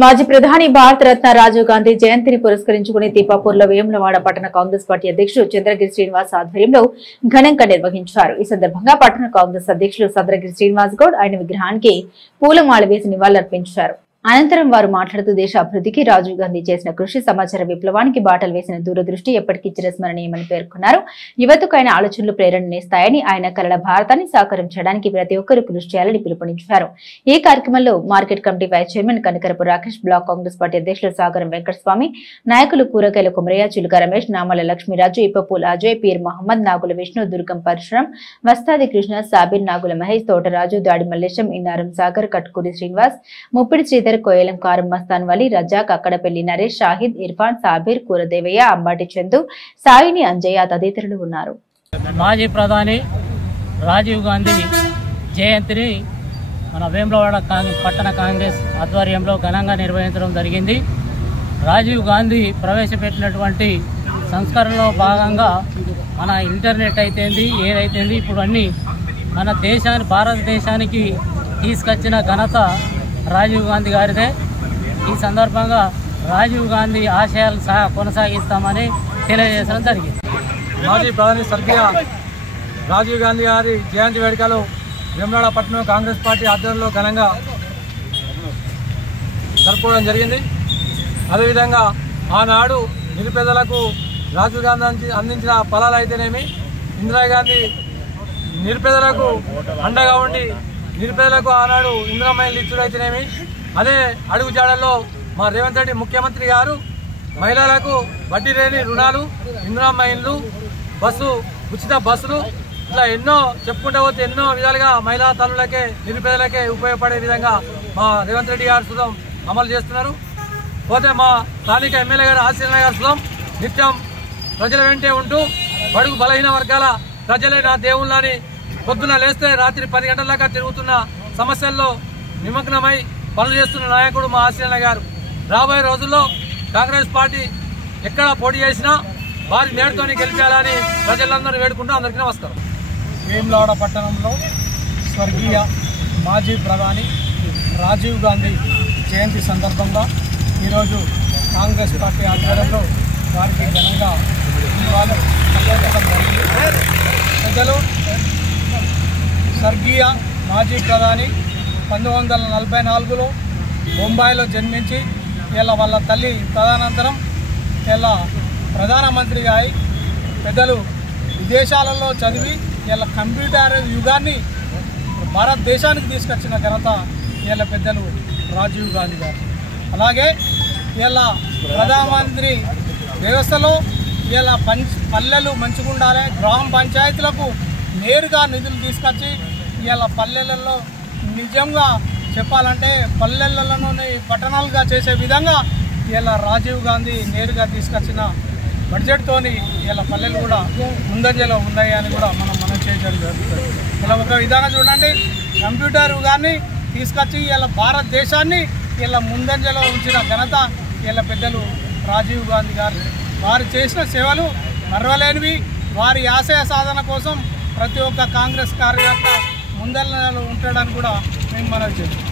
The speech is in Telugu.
మాజీ ప్రధాని భారత రత్న రాజీవ్ గాంధీ జయంతిని పురస్కరించుకుని దీపాపూర్లో వేములవాడ పట్టణ కాంగ్రెస్ పార్టీ అధ్యక్షుడు చంద్రగిరి శ్రీనివాస్ ఆధ్వర్యంలో ఘనంగా నిర్వహించారు. ఈ సందర్భంగా పట్టణ కాంగ్రెస్ అధ్యక్షులు చంద్రగిరి శ్రీనివాస్ గౌడ్ ఆయన విగ్రహానికి పూలమాల వేసి నివాళులర్పించారు. అనంతరం వారు మాట్లాడుతూ దేశ అభివృద్ధికి రాజీవ్ గాంధీ చేసిన కృషి సమాచార విప్లవానికి బాటలు వేసిన దూరదృష్టి ఎప్పటికీ చిరస్మరణీయమని పేర్కొన్నారు. యువతకు ఆయన ఆలోచనలు ప్రేరణనిస్తాయని, ఆయన కలల భారతాన్ని సాకారం చేయడానికి ప్రతి ఒక్కరూ కృషి చేయాలని పిలుపునిచ్చారు. ఈ కార్యక్రమంలో market committee vice chairman Kanakarapu Rakesh, block Congress party అధ్యక్షులు సాగరం వెంకటస్వామి, నాయకులు కూరగాయల కుమరయ్య, చిలుక రమేష్, నామల లక్ష్మీరాజు, ఇప్పపూల్ అజయ్, పీర్ మహమ్మద్, నాగుల విష్ణు, దుర్గం పరశురాం, వస్తాది కృష్ణ, సాబిర్, నాగుల మహేష్, తోటరాజు, దాడి మల్లేశం, ఇన్నారం సాగర్, కట్కూరి శ్రీనివాస్, ముప్పిడి శ్రీధర్, కోయలం కారం మస్తాన్ వలి, రజాక్, అక్కడపల్లి నరేష్, షాహిద్, ఇర్ఫాన్, సాబీర్, కూరదేవయ్య, అంబాటి చందు, సాయిని అంజయ్య తదితరులు ఉన్నారు. మాజీ ప్రధాని రాజీవ్ గాంధీ జయంతిని మన వేములవాడ పట్టణ కాంగ్రెస్ ఆధ్వర్యంలో ఘనంగా నిర్వహించడం జరిగింది. రాజీవ్ గాంధీ ప్రవేశపెట్టినటువంటి సంస్కరణలో భాగంగా మన ఇంటర్నెట్ అయితేంది, ఏదైతేంది, ఇప్పుడు అన్నీ మన భారతదేశానికి తీసుకొచ్చిన ఘనత రాజీవ్ గాంధీ గారిదే. ఈ సందర్భంగా రాజీవ్ గాంధీ ఆశయాలు కొనసాగిస్తామని తెలియజేయడం జరిగింది. మాజీ ప్రధాని స్వర్గీయ రాజీవ్ గాంధీ గారి జయంతి వేడుకలు వేములవాడ పట్టణం కాంగ్రెస్ పార్టీ ఆధ్వర్యంలో ఘనంగా జరుపుకోవడం జరిగింది. అదేవిధంగా ఆనాడు నిరుపేదలకు రాజీవ్ గాంధీ అందించిన ఫలాలు అయితేనేమి, ఇందిరాగాంధీ నిరుపేదలకు అండగా ఉండి నిరుపేదలకు ఆనాడు ఇందిరామైన్లు ఇచ్చుడు అయితేనేమి, అదే అడుగుజాడల్లో మా రేవంత్ రెడ్డి ముఖ్యమంత్రి గారు మహిళలకు వడ్డీ లేని రుణాలు, ఇందిరామైన్లు, ఉచిత బస్సులు, ఇట్లా ఎన్నో చెప్పుకుంటూ పోతే ఎన్నో విధాలుగా మహిళా తల్లులకే నిరుపేదలకే ఉపయోగపడే విధంగా మా రేవంత్ రెడ్డి గారు సుతం అమలు చేస్తున్నారు. పోతే మా స్థానిక ఎమ్మెల్యే గారు ఆశీర్వాద గారు సుతం నిత్యం ప్రజల వెంటే ఉంటూ బడుగు బలహీన వర్గాల ప్రజలే నా దేవుళ్ళని పొద్దున లేస్తే రాత్రి 10 గంటల దాకా తిరుగుతున్న సమస్యల్లో నిమగ్నమై పనులు చేస్తున్న నాయకుడు మా ఆశీర్వాద గారు. రాబోయే రోజుల్లో కాంగ్రెస్ పార్టీ ఎక్కడ పోటీ చేసినా వారి నేడుతోని గెలిచాలని ప్రజలందరూ వేడుకుంటూ అందరికీ నమస్కారం. వేములవాడ పట్టణంలో స్వర్గీయ మాజీ ప్రధాని రాజీవ్ గాంధీ జయంతి సందర్భంగా ఈరోజు కాంగ్రెస్ పార్టీ ఆధ్వర్యంలో వారికి ఘనంగా ప్రజలు స్వర్గీయ మాజీ ప్రధాని 1944లో ముంబైలో జన్మించి ఇలా వాళ్ళ తల్లి ప్రధానంతరం ఇలా ప్రధానమంత్రిగా అయి పెద్దలు విదేశాలలో చదివి ఇలా కంప్యూటర్ యుగాన్ని భారతదేశానికి తీసుకొచ్చిన ఘనత ఇలా పెద్దలు రాజీవ్ గాంధీ గారు. అలాగే ఇలా ప్రధానమంత్రి వ్యవస్థలో ఇలా పల్లెలు మంచిగా ఉండాలి, గ్రామ పంచాయతీలకు నేరుగా నిధులు తీసుకొచ్చి ఇలా పల్లెలలో నిజంగా చెప్పాలంటే పల్లెలలోని పట్టణాలుగా చేసే విధంగా ఇలా రాజీవ్ గాంధీ నేరుగా తీసుకొచ్చిన బడ్జెట్తోని ఇలా పల్లెలు కూడా ముందంజలో ఉన్నాయి అని కూడా మనం చేయడం జరుగుతుంది. ఇలా ఒక విధంగా చూడండి, కంప్యూటర్ కానీ తీసుకొచ్చి ఇలా భారతదేశాన్ని ఇలా ముందంజలో ఉంచిన ఘనత ఇలా పెద్దలు రాజీవ్ గాంధీ గారు. వారు చేసిన సేవలు మరవలేనివి. వారి ఆశయ సాధన కోసం ప్రతి ఒక్క కాంగ్రెస్ కార్యకర్త ముందరలో ఉంటాడని కూడా మేము మనవి చేస్తాం.